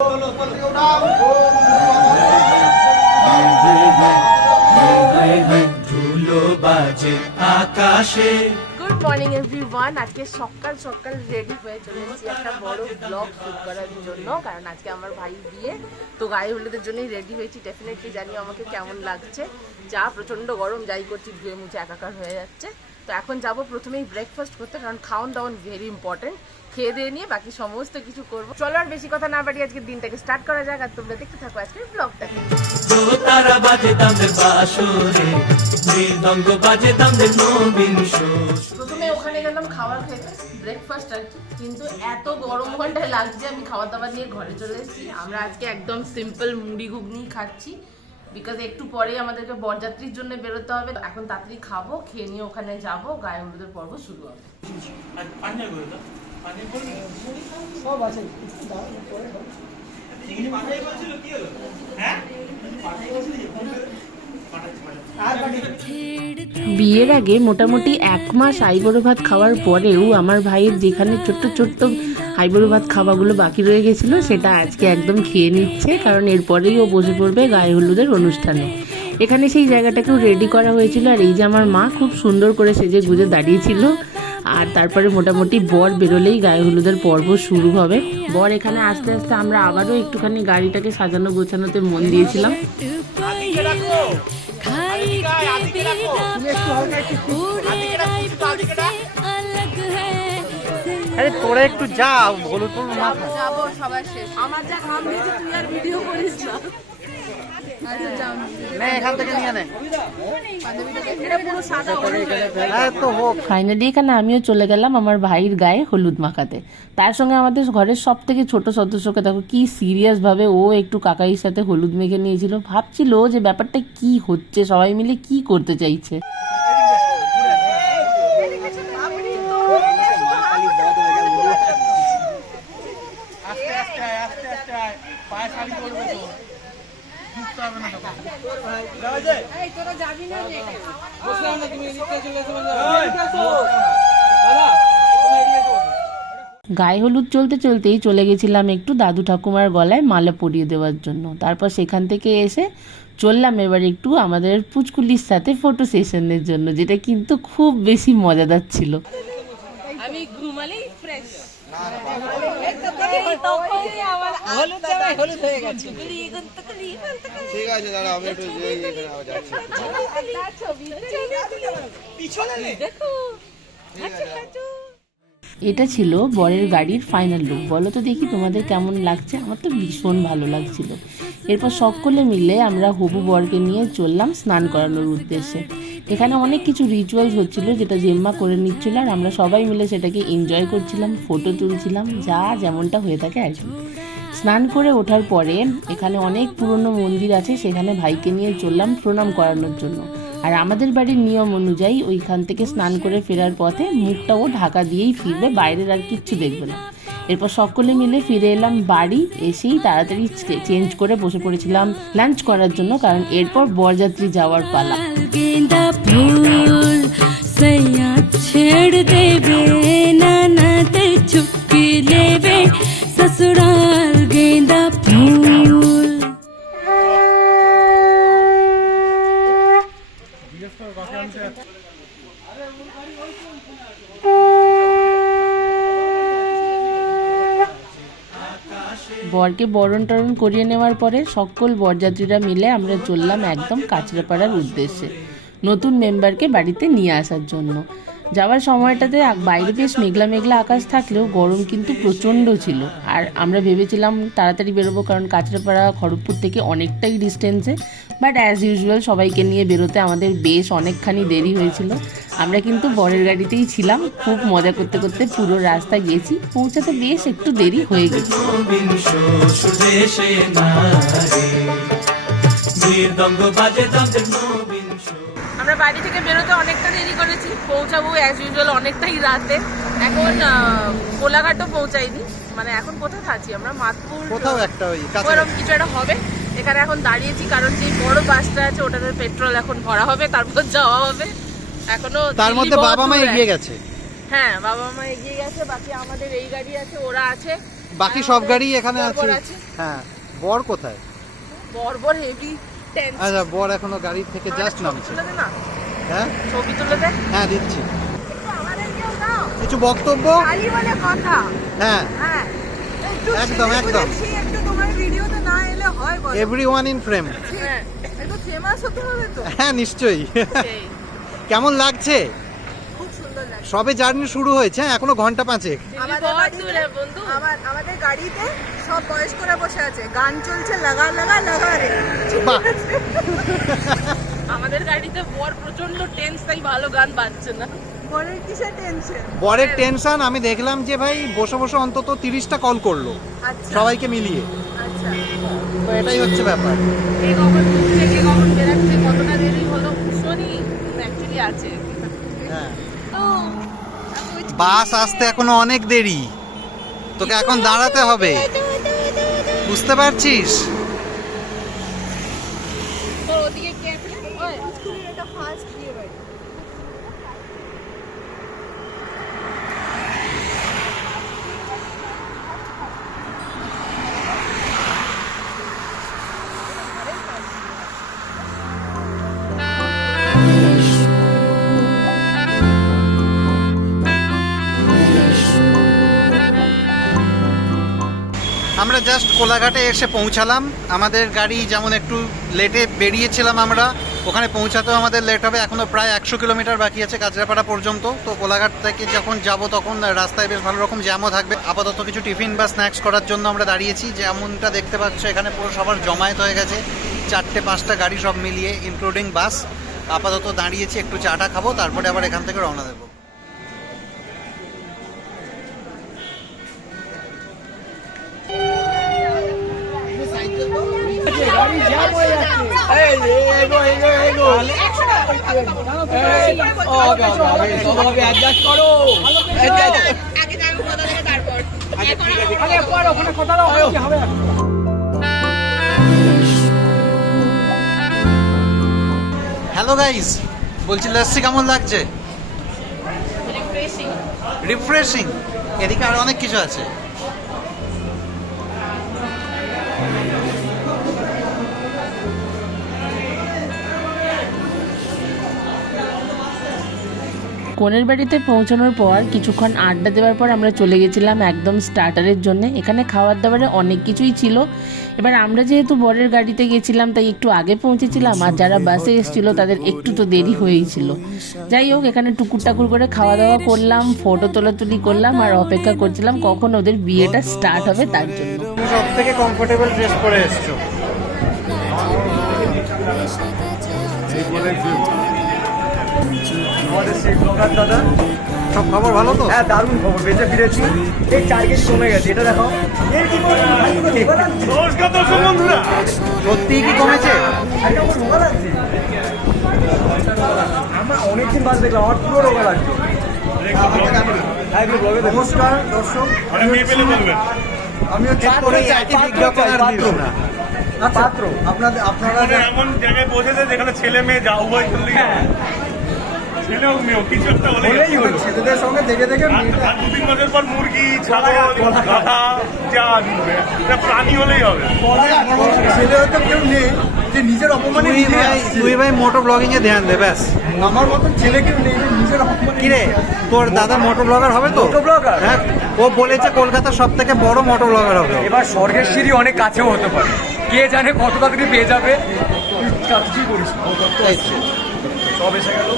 Good morning everyone. আজকে সকাল সকাল রেডি হয়ে চলে এসেছি একটা বড় ব্লগ শুট করার জন্য, কারণ আজকে আমার ভাই বিয়ে। তো গায়ে হলুদের জন্যই রেডি হয়েছি। ডেফিনেটলি জানিও আমাকে কেমন লাগছে। যা প্রচণ্ড গরম, যাই করছি ধুয়ে মুছে একাকার হয়ে যাচ্ছে। তো এখন যাবো প্রথমেই ব্রেকফাস্ট করতে, কারণ খাওয়ান দাওয়ান ভেরি ইম্পর্টেন্ট। খেয়ে দিয়ে নিয়ে বাকি সমস্ত কিছু করবো। চলো আর বেশি কথা না বাড়ি আজকের দিনটাকে স্টার্ট করা যাক, আর তোমরা দেখতে থাকো আজকের ব্লগটাকে। প্রথমে ওখানে গেলাম খাবার খেতে, ব্রেকফাস্ট আর কি, কিন্তু এত গরম ঘন্টায় লাগছে আমি খাবার দাবার নিয়ে ঘরে চলে এসেছি। আমরা আজকে একদম সিম্পল মুড়ি ঘুগনি খাচ্ছি, বিকজ একটু পরেই আমাদেরকে বরযাত্রীর জন্য বেরোতে হবে। এখন তাড়াতাড়ি খাবো, খেয়ে নিয়ে ওখানে যাবো, গায়ে হলুদের পর্ব শুরু হবে। বিয়ের আগে মোটামুটি 1 মাস আইবুড়ো ভাত খাওয়ার পরেও আমার ভাইয়ের যেখানে ছোট্ট ছোট্ট আইবুড়ো ভাত খাওয়াগুলো বাকি রয়ে গেছিলো, সেটা আজকে একদম খেয়ে নিচ্ছে, কারণ এরপরেই ও বসে পড়বে গায়ে হলুদের অনুষ্ঠানে। এখানে সেই জায়গাটাকেও রেডি করা হয়েছিল, আর এই যে আমার মা খুব সুন্দর করে সেজে গুজে দাঁড়িয়েছিল। আর তারপরে মোটামুটি বর বেরোলেই গায়ে হলুদের পর্ব শুরু হবে। বর এখানে আস্তে আস্তে আমরা আবারও একটুখানি গাড়িটাকে সাজানো গোছানোতে মন দিয়েছিলাম। আরে তোরা একটু যা, হলুদ যাবো সবার শেষ। আমার যা ঘাম দিয়েছে তুই আর ভিডিও করিস না। ফাইনালি এখানে আমিও চলে গেলাম আমার ভাইয়ের গায়ে হলুদ মাখাতে। তার সঙ্গে আমাদের ঘরের সব থেকে ছোট সদস্যকে দেখো কি সিরিয়াস ভাবে ও একটু কাকাইয়ের সাথে হলুদ মেখে নিয়েছিল। ভাবছিল যে ব্যাপারটা কি হচ্ছে, সবাই মিলে কি করতে চাইছে। গায়ে হলুদ চলতে চলতেই চলে গেছিলাম একটু দাদু ঠাকুমার গলায় মালা পরিয়ে দেওয়ার জন্য। তারপর সেখান থেকে এসে চললাম এবার একটু আমাদের পুচকুলির সাথে ফটো সেশনের জন্য, যেটা কিন্তু খুব বেশি মজাদার ছিল। আমি ঘুমালেই ফ্রেশ। এটা ছিল বরের গাড়ির ফাইনাল লুক। বলো তো দেখি তোমাদের কেমন লাগছে? আমার তো ভীষণ ভালো লাগছিল। এরপর সকলে মিলে আমরা হবু বরকে নিয়ে চললাম স্নান করানোর উদ্দেশ্যে। এখানে অনেক কিছু রিচুয়ালস হচ্ছিল, যেটা জেম্মা করে নিচ্ছিল, আর আমরা সবাই মিলে সেটাকে এনজয় করছিলাম, ফটো তুলছিলাম, যা যেমনটা হয়ে থাকে আর কি। স্নান করে ওঠার পরে এখানে অনেক পুরনো মন্দির আছে, সেখানে ভাইকে নিয়ে চললাম প্রণাম করানোর জন্য। আর আমাদের বাড়ির নিয়ম অনুযায়ী ওইখান থেকে স্নান করে ফেরার পথে মুখটাও ঢাকা দিয়েই ফিরবে, বাইরের আর কিচ্ছু দেখবে না। এরপর সকলে মিলে ফিরে এলাম বাড়ি। এসেই তাড়াতাড়ি চেঞ্জ করে বসে পড়েছিলাম লাঞ্চ করার জন্য, কারণ এরপর বরযাত্রী যাওয়ার পালা। ससुराल गेंदा फूल। বরকে বরণ টরণ করিয়ে নেওয়ার পরে সকল বরযাত্রীরা মিলে আমরা চললাম একদম কাঁচরাপাড়ার উদ্দেশ্যে, নতুন মেম্বারকে বাড়িতে নিয়ে আসার জন্য। যাওয়ার সময়টাতে বাইরে বেশ মেঘলা মেঘলা আকাশ থাকলেও গরম কিন্তু প্রচণ্ড ছিল। আর আমরা ভেবেছিলাম তাড়াতাড়ি বেরোবো, কারণ কাঁচরাপাড়া খড়গপুর থেকে অনেকটাই ডিস্টেন্সে। বাট অ্যাজ ইউজুয়াল সবাইকে নিয়ে বেরোতে আমাদের বেশ অনেকখানি দেরি হয়েছিল। আমরা কিন্তু বরের গাড়িতেই ছিলাম, খুব মজা করতে করতে পুরো রাস্তা গেছি, পৌঁছাতে বেশ একটু দেরি হয়ে গেছে। আমরা বাড়ি থেকে বেরোতে অনেকটা দেরি করেছি, পৌঁছাবো অ্যাজ ইউজুয়াল অনেকটাই রাতে। এখন কোলাঘাটও পৌঁছাইনি, মানে এখন কোথায় আছি আমরা, মাতপুর ওরকম কিছু একটা হবে। এখানে এখন দাঁড়িয়েছি কারণ যে বড় বাসটা আছে ওটাতে পেট্রোল এখন ভরা হবে, তারপর যাওয়া হবে। এখনো তার মধ্যে বাবা মা এগিয়ে গেছে। হ্যাঁ, বাবা মা এগিয়ে গেছে, বাকি আমাদের এই গাড়ি আছে, ওরা আছে। বাকি সব গাড়ি এখানে বর আছে। আছে। হ্যাঁ, বর কোথায়? বর হেভি টেন্স। আচ্ছা, বর এখনো গাড়ি থেকে জাস্ট নামছে। তুলে দে না, হ্যাঁ ছবি তুলে দে। হ্যাঁ, দিচ্ছি। আমাদেরকেও দাও, কিছু বক্তব্য? খালি বলে কথা। হ্যাঁ, হ্যাঁ, একটু একদম, ছেলে একদম। খুঁজেছি, একটু তোমার ভিডিওতে না এলে হয় বলো? Everyone in frame. হ্যাঁ, একটু ফেমাস হতে হবে তো। হ্যাঁ, নিশ্চয়ই। সেই, কেমন লাগছে? খুব সুন্দর লাগে। সবে জার্নি শুরু হয়েছে, এখনো ঘন্টা 5 আমাদের আমাদের গাড়িতে সব বয়স্করা বসে আছে, গান চলছে, লাগা লাগা লাগা রে। বাহ। আমাদের গাড়িতে বর প্রচন্ড টেন্স, তাই ভালো গান বাজছে না। বরের কিসের টেনশন? বরের টেনশন। আমি দেখলাম যে ভাই বসে বসে অন্তত 30টা কল করলো আচ্ছা সবাইকে মিলিয়ে। আচ্ছা, তো এটাই হচ্ছে ব্যাপার। কে কখন ঢুকছে, কে কখন বেরাচ্ছে, কতটা দেরি হলো শুনি অ্যাকচুয়ালি আছে। হ্যাঁ, ও বাস আসতে এখনো অনেক দেরি, তোকে এখন দাঁড়াতে হবে, বুঝতে পারছিস? তো ওদিকে কে আছে? ওই, এটা ফার্স্ট বিয়ে বাড়ি। আমরা জাস্ট কোলাঘাটে এসে পৌঁছালাম। আমাদের গাড়ি যেমন একটু লেটে বেরিয়েছিলাম আমরা, ওখানে পৌঁছাতেও আমাদের লেট হবে। এখনও প্রায় 100 কিলোমিটার বাকি আছে কাঁচরাপাড়া পর্যন্ত। তো কোলাঘাট থেকে যখন যাব তখন রাস্তায় বেশ ভালো রকম জ্যামও থাকবে। আপাতত কিছু টিফিন বা স্ন্যাক্স করার জন্য আমরা দাঁড়িয়েছি। যেমনটা দেখতে পাচ্ছ এখানে পুরো সবার জমায়েত হয়ে গেছে, 4-5টা গাড়ি সব মিলিয়ে ইনক্লুডিং বাস। আপাতত দাঁড়িয়েছি, একটু চাটা খাবো, তারপরে আবার এখান থেকে রওনা দেবো। হ্যালো গাইস, বলছি লস্যি কেমন লাগছে? রিফ্রেশিং। এদিকে আর অনেক কিছু আছে। কনের বাড়িতে পৌঁছানোর পর কিছুক্ষণ আড্ডা দেওয়ার পর আমরা চলে গেছিলাম একদম স্টার্টারের জন্য। এখানে খাবার দাবারে অনেক কিছুই ছিল। এবার আমরা যেহেতু বরের গাড়িতে গেছিলাম তাই একটু আগে পৌঁছেছিলাম, আর যারা বাসে এসেছিলো তাদের একটু তো দেরি হয়েই ছিল। যাই হোক, এখানে টুকুর টাকুর করে খাওয়া দাওয়া করলাম, ফটো তোলাতুলি করলাম, আর অপেক্ষা করছিলাম কখন ওদের বিয়েটা স্টার্ট হবে তার জন্য। সব থেকে কমফোর্টেবল ড্রেস পরে এসছো। দাদা, সব খবর ভালো তো? হ্যাঁ দারুণ খবর, বেঁচে ফিরেছি। এই 4 কেজি কমে গেছে, এটা দেখো। নমস্কার দর্শক বন্ধুরা। সত্যিই কি কমেছে? আমরা অনেকদিন বাদ দেখলাম, আমার পুরো রোগা লাগছে। নমস্কার দর্শক, আমি হচ্ছে পাত্র। আপনারা এমন জায়গায় পৌঁছেছে যেখানে ছেলে মেয়ে যা উভয় ছেলে হোক মেয়ে হোক, কিছু একটা হলেই হলো, ছেলেদের সঙ্গে দেখে দেখে মেয়েটা। আর 2-3 বছর পর মুরগি, ছাগল, গাধা যা দিবে, এটা প্রাণী হলেই হবে। ছেলে হয়তো কেউ নেই যে নিজের অপমানে নিজে আসছে। তুই ভাই মোটো ব্লগিং এ ধ্যান দে ব্যাস। আমার মতন ছেলে কেউ নেই যে নিজের অপমানে। কিরে, তোর দাদা মোটো ব্লগার হবে তো? মোটো ব্লগার? হ্যাঁ, ও বলেছে কলকাতার সব থেকে বড় মোটো ব্লগার হবে। এবার স্বর্গের সিঁড়ি অনেক কাছেও হতে পারে, কে জানে কত তাড়াতাড়ি পেয়ে যাবে। তুই কিছুই করিস না, সব এসে গেল।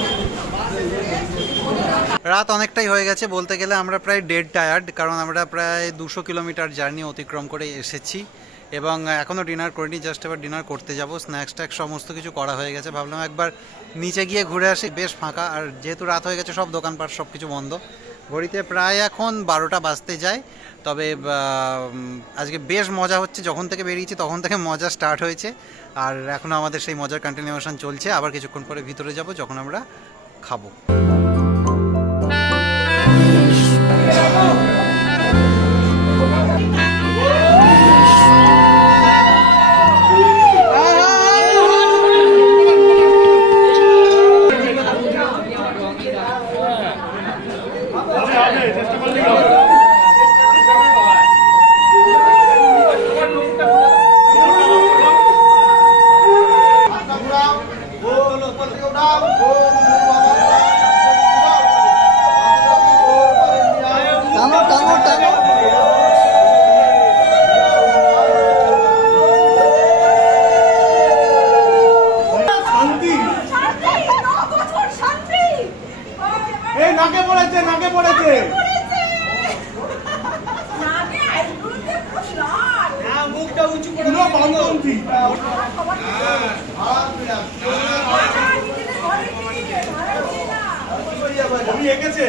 রাত অনেকটাই হয়ে গেছে বলতে গেলে। আমরা প্রায় ডেড টায়ার্ড, কারণ আমরা প্রায় 200 কিলোমিটার জার্নি অতিক্রম করে এসেছি এবং এখনও ডিনার করিনি। জাস্ট এবার ডিনার করতে যাব। স্ন্যাক্স ট্যাক্স সমস্ত কিছু করা হয়ে গেছে। ভাবলাম একবার নিচে গিয়ে ঘুরে আসি, বেশ ফাঁকা। আর যেহেতু রাত হয়ে গেছে সব দোকানপাট সব কিছু বন্ধ। ঘড়িতে প্রায় এখন 12টা বাজতে যায়। তবে আজকে বেশ মজা হচ্ছে। যখন থেকে বেরিয়েছি তখন থেকে মজা স্টার্ট হয়েছে, আর এখনও আমাদের সেই মজার কন্টিনিউশন চলছে। আবার কিছুক্ষণ পরে ভিতরে যাব যখন আমরা খাবো। পুরো বামপন্থী। ছবি এঁকেছে।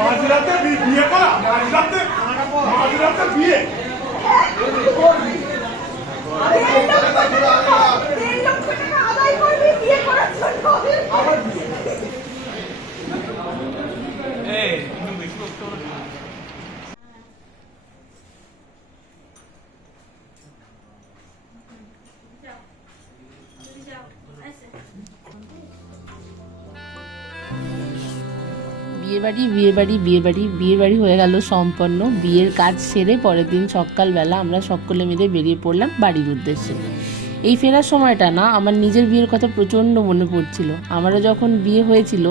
মাঝরাতে বিয়ে করা, মাঝরাতে বিয়ে। বিয়ে বাড়ি হয়ে গেল সম্পন্ন। বিয়ের কাজ সেরে পরের দিন সকালবেলা আমরা সকলে মিলে বেরিয়ে পড়লাম বাড়ির উদ্দেশ্যে। এই ফেরার সময়টা না আমার নিজের বিয়ের কথা প্রচণ্ড মনে পড়ছিল। আমারও যখন বিয়ে হয়েছিল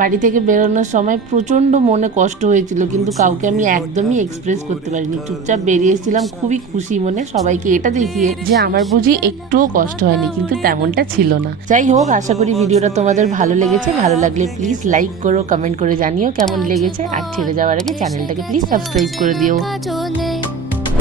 বাড়ি থেকে বেরোনোর সময় প্রচণ্ড মনে কষ্ট হয়েছিল, কিন্তু কাউকে আমি একদমই এক্সপ্রেস করতে পারিনি। চুপচাপ বেরিয়ে এসেছিলাম খুবই খুশি মনে, সবাইকে এটা দেখিয়ে যে আমার বুঝি একটুও কষ্ট হয়নি, কিন্তু তেমনটা ছিল না। যাই হোক, আশা করি ভিডিওটা তোমাদের ভালো লেগেছে। ভালো লাগলে প্লিজ লাইক করো, কমেন্ট করে জানিও কেমন লেগেছে। আর ছেড়ে যাওয়ার আগে চ্যানেলটাকে প্লিজ সাবস্ক্রাইব করে দিও।